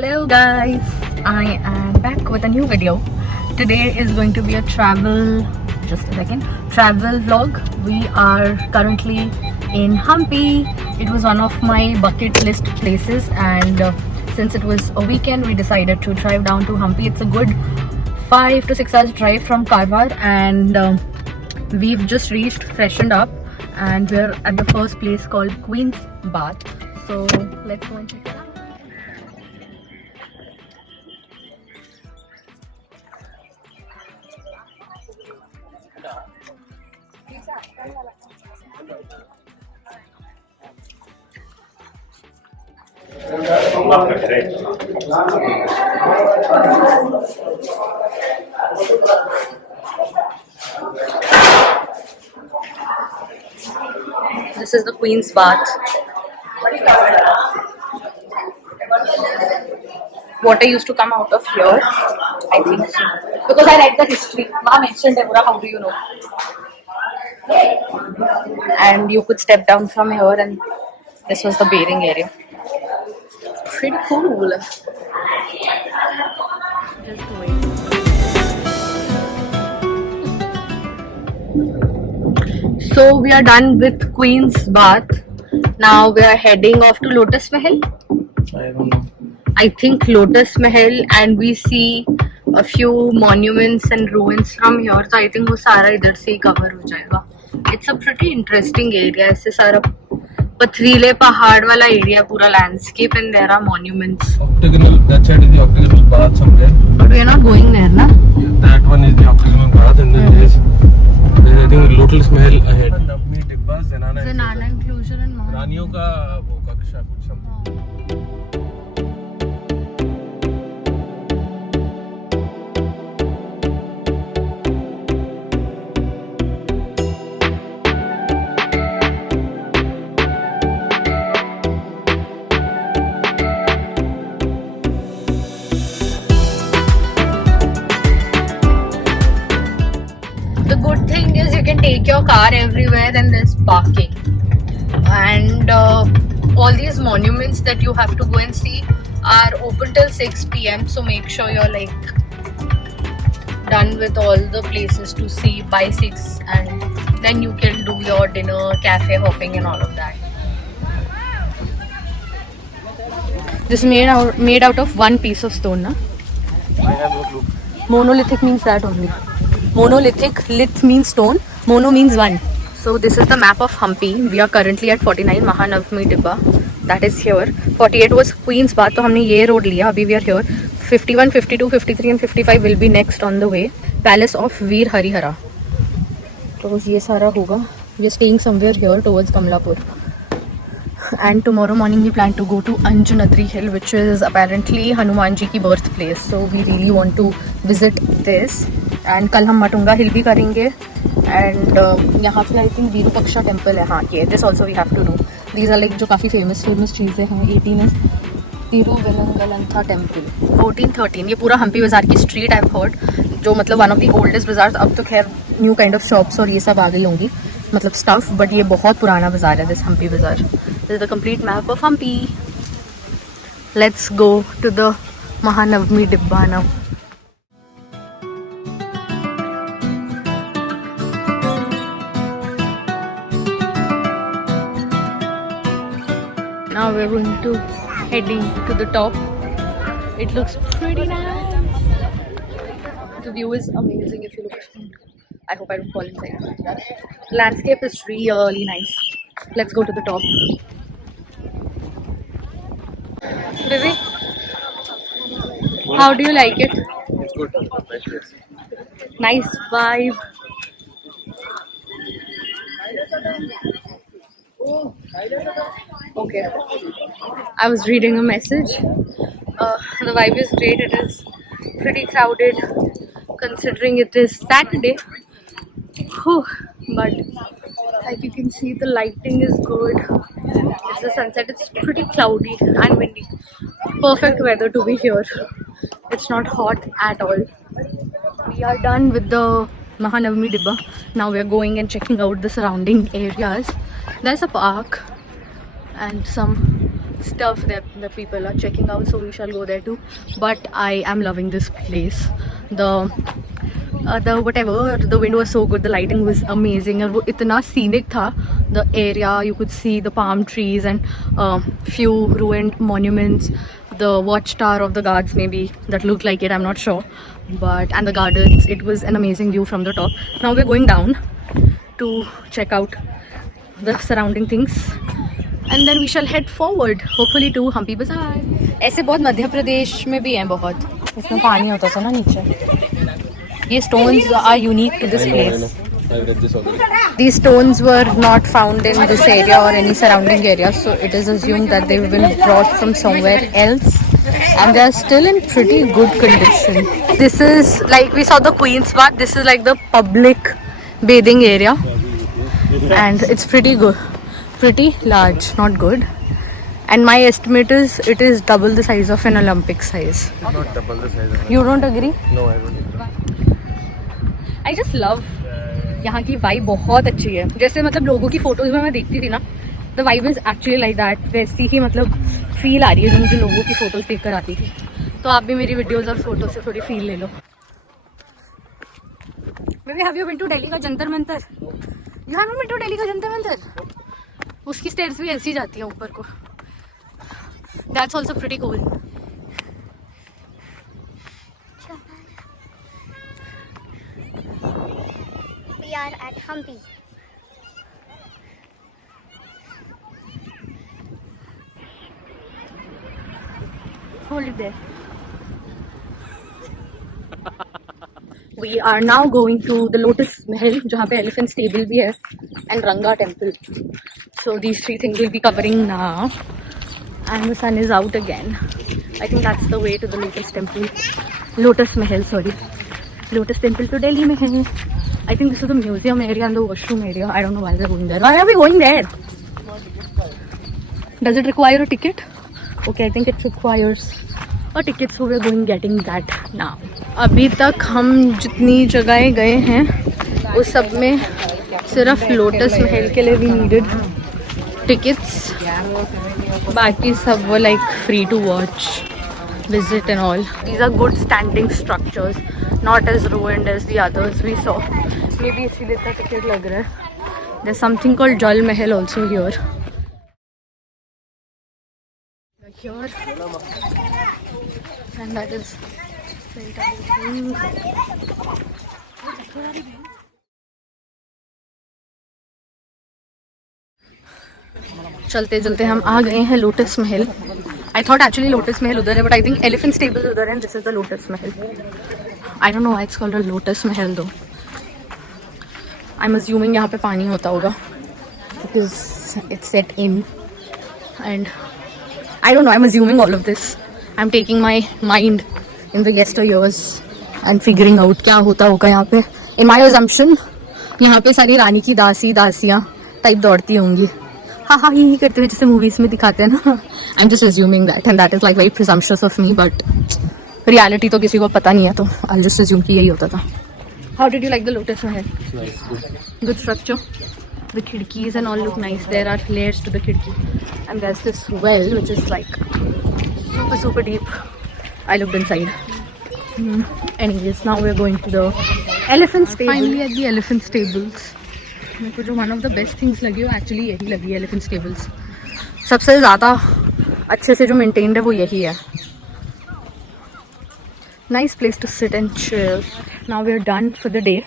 Hello guys, I am back with a new video. Today is going to be a travel vlog. We are currently in Hampi. It was one of my bucket list places, and since it was a weekend, we decided to drive down to Hampi. It's a good 5 to 6 hours drive from Karwar, and we've just reached, freshened up, and we're at the first place called Queen's Bath. So let's go and check it out. This is the Queen's Bath. Water used to come out of here, I think so. Because I read the history. Ma mentioned Deborah, how do you know? And you could step down from here, and this was the bathing area. Pretty cool. Just wait. So we are done with Queen's Bath. Now we are heading off to Lotus Mahal. I don't know. I think Lotus Mahal, and we see a few monuments and ruins from here. So I think वो सारा इधर से ही cover हो जाएगा. It's a pretty interesting area. ऐसे सारा पथरीले पहाड़ वाला area, पूरा landscape, and there are monuments. Octagonal. That side is the octagonal bath somewhere. But we are not going there, na? Yeah, that one is the octagonal bath, and then there's I think Lotus Mahal ahead. Hampi Dibba, Zenana enclosure and more. रानियों का वो कक्षा कुछ something. The good thing is you can take your car everywhere and there's parking. And all these monuments that you have to go and see are open till 6 p.m. So make sure you're like done with all the places to see by 6, and then you can do your dinner, cafe hopping and all of that. This is made out of one piece of stone, na? I have no clue. Monolithic means that only. Monolithic, lith means stone, mono means one. So this is the map of Hampi. We are currently at 49 Mahanavami Dibba. That is here. 48 was Queen's Bath. So हमने ये road लिया. अभी we are here. 51, 52, 53 and 55 will be next on the way. Palace of Veer Harihara. So ये सारा होगा. We are staying somewhere here towards Kamlapur. And tomorrow morning we plan to go to Anjanadri Hill, which is apparently Hanuman ji ki birthplace. So we really want to visit this. And कल हम मटुंगा हिल भी करेंगे. And यहाँ पे I think Virupaksha temple है. हाँ, ये this also we have to do. These are like जो काफ़ी famous चीज़ें हैं. 18 is तिरुवेलंगलंथा टेम्पल. 14, 13 ये पूरा हम्पी बाज़ार की स्ट्रीट I've heard, जो मतलब one of the oldest बाज़ार. अब तो खैर न्यू काइंड ऑफ शॉप्स और ये सब आ गई होंगी, मतलब स्टफ, बट ये बहुत पुराना बाज़ार है दिस हम्पी बाज़ार. This is the complete map of Hampi. Let's go to the Mahanavami Dibba now. Now we're going to heading to the top. It looks pretty nice. The view is amazing if you look at it. I hope I don't fall inside. Landscape is really nice. Let's go to the top. Vivi, how do you like it? It's good. Nice vibe. Okay, I was reading a message. The vibe is great. It is pretty crowded considering it is Saturday. Whew. But like you can see, the lighting is good. It's the sunset. It's pretty cloudy and windy. Perfect weather to be here. It's not hot at all. We are done with the Mahanavami Dibba. Now we are going and checking out the surrounding areas. There's a park and some stuff that the people are checking out, so we shall go there too. But I am loving this place. The whatever, the wind was so good, the lighting was amazing, and वो इतना scenic था. The area, you could see the palm trees and few ruined monuments, the watchtower of the guards maybe that looked like it, I'm not sure, but and the gardens. It was an amazing view from the top. Now we're going down to check out the surrounding things, and then we shall head forward, hopefully to Hampi Bazaar. ऐसे बहुत मध्य प्रदेश में भी हैं बहुत. इसमें पानी होता था ना नीचे. These stones are unique to this place. I've read this already. These stones were not found in this area or any surrounding area, so it is assumed that they've been brought from somewhere else, and they are still in pretty good condition. This is like, we saw the Queen's Bath. This is like the public bathing area, and it's pretty good, pretty large, not good. And my estimate is it is double the size of an Olympic size. Not double the size of it. You don't agree? No, I don't agree. I just love यहाँ की vibe बहुत अच्छी है. जैसे मतलब लोगों की photos में मैं देखती थी ना, the vibe is actually like that. वैसी ही मतलब फील आ रही है जो मुझे लोगों की फोटोज देख कर आती थी. तो आप भी मेरी वीडियोज और फोटोज से थोड़ी फील ले लो. Maybe have you been to Delhi का Jantar Mantar? You haven't been to Delhi का जंतर मंतर? उसकी स्टेयर्स भी ऐसी जाती है ऊपर को. That's also pretty cool. We are at Hampi. Hold it there. We are now going to the Lotus Mahal, जहाँ पे elephant stable भी है, and Ranga temple. So these three things we'll be covering now. And the sun is out again. I think that's the way to the Lotus temple. Lotus Mahal, sorry. Lotus temple to Delhi Mahal. I think this is the museum area and the washroom area. I don't know why they're going there. Why are we going there? Does it require a ticket? Okay, I think it requires a ticket, so we're going getting that now. अभी तक हम जितनी जगहें गए हैं उस सब में सिर्फ लोटस महल के लिए we needed tickets. बाकी सब वो like free to watch, visit and all. These are good standing structures, not as ruined as the others we saw. Maybe इसीलिए इतना टिकट लग रहा है. There's something called Jal Mahal also here. Here, and that is the entire thing. चलते चलते हम आ गए हैं lotus Mahal. I thought actually lotus महल उधर है, but I think elephant stable उधर है, and this is the lotus Mahal. I don't know why it's called a lotus Mahal though. I'm assuming यहाँ पे पानी होता होगा because it's set in, and I don't know, I'm assuming all of this. I'm taking my mind in the yesteryears and figuring out क्या होता होगा यहाँ पे. In my assumption, यहाँ पे सारी रानी की दासियाँ टाइप दौड़ती होंगी, हाँ हाँ ही करते हुए जैसे मूवीज में दिखाते हैं ना. I'm just assuming that, and that is like very presumptuous of me, but reality तो किसी को पता नहीं है, तो I'll just assume कि यही होता था. How did you like the Lotus Mahal? It's nice, good. Good structure. The khidkis and all look nice. There are layers to the khidki, and there's this well which is like super deep. I looked inside. Anyways, now we're going to the elephant stable. Finally at the elephant stables. मेरे को जो one of the best things लगी वो actually यही लगी, elephant stables. सबसे ज़्यादा अच्छे से जो maintained है वो यही है. Nice place to sit and chill. Now we're done for the day.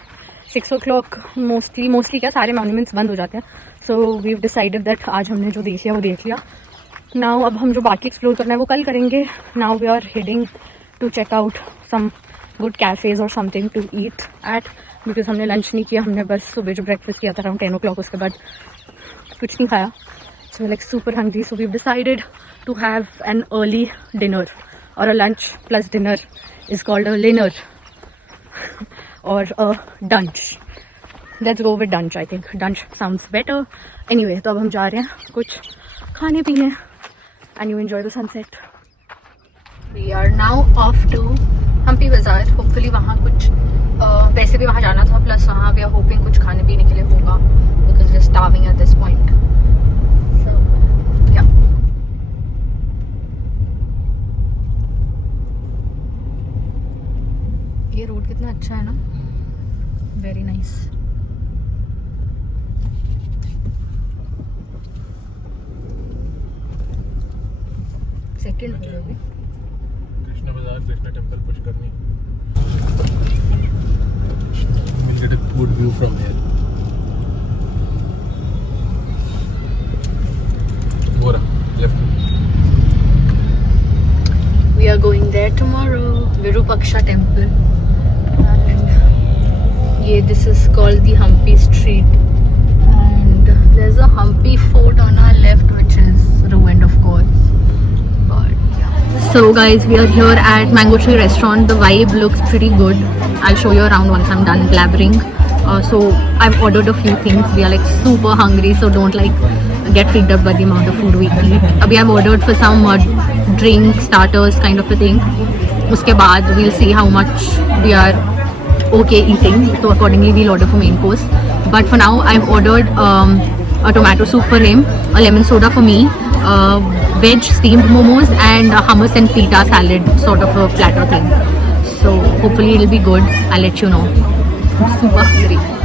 6 o'clock mostly क्या सारे monuments बंद हो जाते हैं. So we've decided that आज हमने जो देख लिया वो देख लिया. Now अब हम जो बाकी explore करना है वो कल करेंगे. Now we are heading to check out some good cafes or something to eat at, because हमने lunch नहीं किया. हमने बस सुबह जो breakfast किया था around 10 o'clock, उसके बाद कुछ नहीं खाया. So we're like super hungry. So we've decided to have an early dinner, or a lunch plus dinner is called a dinner or a dunch. Let's go with dunch. I think dunch sounds better. Anyway, तो अब हम जा रहे हैं कुछ खाने पीने, and you enjoy the sunset. We are now off to Hampi Bazaar. Hopefully वहाँ कुछ वैसे भी वहाँ जाना था, plus वहाँ we are hoping कुछ खाने पीने के लिए होगा, because we're starving at this point. So yeah. ये रोड कितना अच्छा है ना, वेरी नाइस. सेकंड हो गया. कृष्णा बाजार, कृष्णा टेंपल पुश करनी. We'll get a good view from here. Go left. We are going there tomorrow, Virupaksha temple. And this is called the Hampi street. And there's a Hampi fort on our left, which is ruined, of course. But yeah. So guys, we are here at Mango Tree restaurant. The vibe looks pretty good. I'll show you around once I'm done blabbering. So I've ordered a few things. We are like super hungry, so don't like get freaked out by the amount of food we eat. Abhi I've ordered for some drink starters kind of a thing. Uske baad we'll see how much we are okay eating. So accordingly we'll order for main course. But for now I've ordered a tomato soup for him, a lemon soda for me, veg steamed momos, and a hummus and pita salad sort of a platter thing. So hopefully it'll be good. I'll let you know. I'm super hungry.